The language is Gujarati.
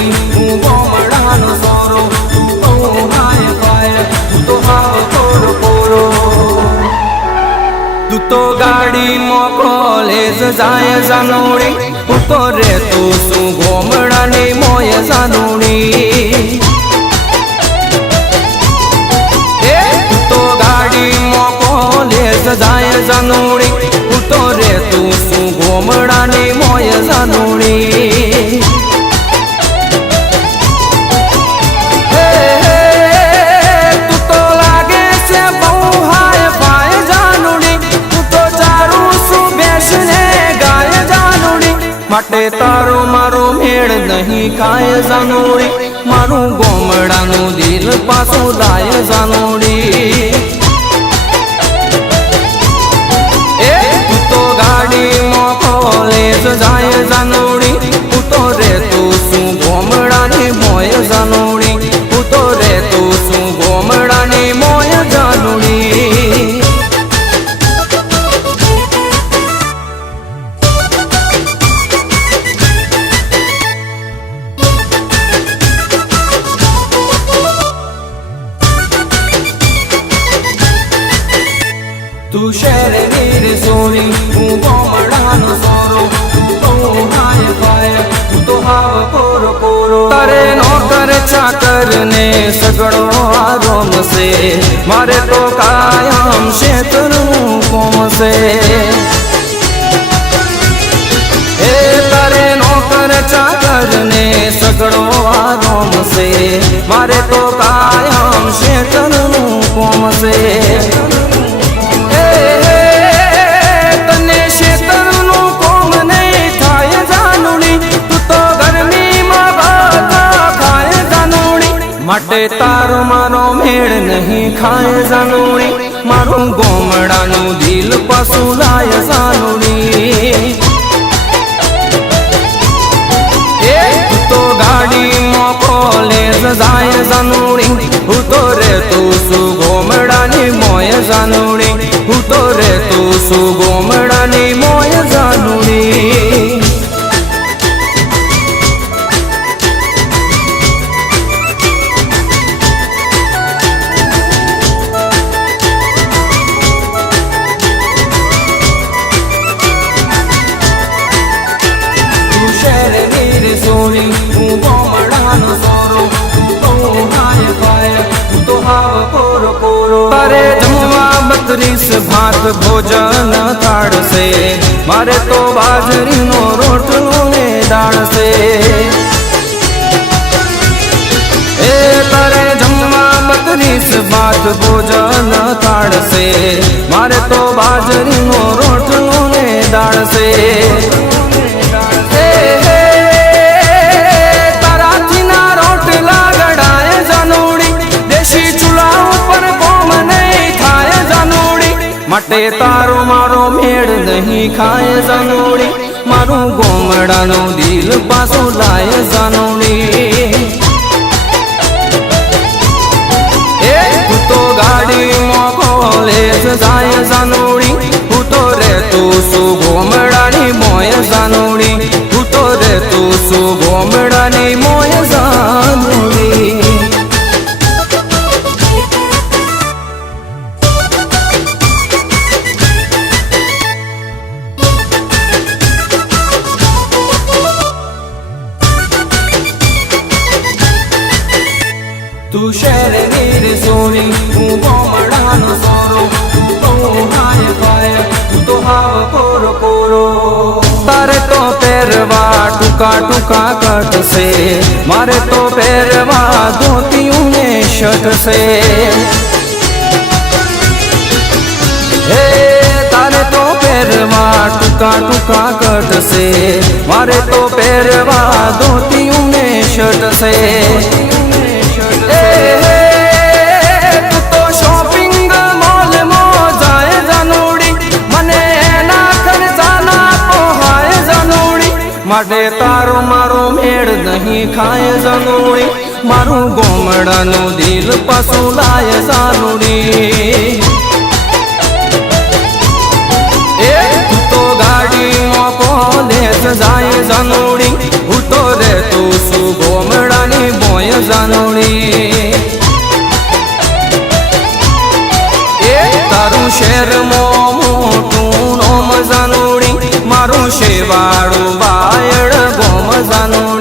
સોની હું ગોમડાનો સોરો તું તો હાય પાય તું તો હાવ કોરો કોરો તું તો ગાડીમાં કોલેજ જાય જાનોડી હું તો રહેતો છું ગોમડાની મોય જાનોડી તું તો ગાડીમાં કોલેજ જાય જાનોડી હું તો રહેતો છું ગોમડાની મોય જાનોડી માટે તારો મારો મેળ નહીં ખાય જાનોડી મારું ગોમડાનું દિલ પાછું લાય જાનોડી તું તો ગાડીમાં કોલેજ જાય જાનોડી હું તો રહેતો છું ગોમડાની મોય જાનોડી હું તો રહેતો છું ગોમડાની મોય જાનોડી તું શહેરની સોની હું ગોમડાનો સોરો તું તો હાય પાય તું તો હાવ કોરો કોરો તારે નોકર ચાકર ને સગડો આરોમ છે મારે તો કાયમ શેતરનું કોમ છે એ તારે નોકર ચાકર ને સગડો આરોમ છે મારે તો કાયમ શેતરનું કોમ છે માટે તારો મારો મેળ નહીં ખાય જાનોડી મારું ગોમડાનું દિલ પાછું લાય જાનોડી તું તો ગાડીમાં કોલેજ જાય જાનોડી હું તો રહેતો છું ગોમડાની મોય જાનોડી હું તો રહેતો છું ગોમડાની મોય જાનોડી હું ગોમડાનો સોરો તું તો હાય પાય તું તો હાવ કોરો કોરો તારે જમવા 32 ભાત ભોજન થાળશે મારે તો બાજરીનો રોટલો ને દાળ છે એ તારે જમવા 32 ભાત ભોજન થાળશે મારે તો બાજરીનો રોટલો ને દાળ છે માટે તારો મારો મેળ નહીં ખાય જાનોડી મારું ગોમડાનું દિલ પાછું લાય જાનોડી તું તો ગાડીમાં કોલેજ જાય જાનોડી હું તો રહેતો છું ગોમડાની મોય જાનોડી હું તો રહેતો છું ગોમડાની મોય જાનોડી તું શહેરની સોની હું ગોમડાનો સોરો તું તો હાય પાય તું તો હાવ કોરો કોરો તારે તો પહેરવા ટૂંકા ટૂંકા કટ છે મારે તો પહેરવા ધોતિયું ને શર્ટ છે હે તારે તો પહેરવા ટૂંકા ટૂંકા કટ છે મારે તો પહેરવા ધોતિયું ને શર્ટ છે તું તો શોપિંગ મોલ માં જાય જાનોડી મને એના ખર્ચાના પોહાય જાનોડી માટે તારો મારો મેળ નહીં ખાય જાનોડી મારું ગોમડાનું દિલ પાછું લાય જાનોડી તું તો ગાડીમાં કોલેજ જાય જાનોડી હું તો રહેતો છું ગોમડા શહેરમાં મોટું નોમ જાનુડી મારું શેવાળું બાયડ ગોમ જાનુડી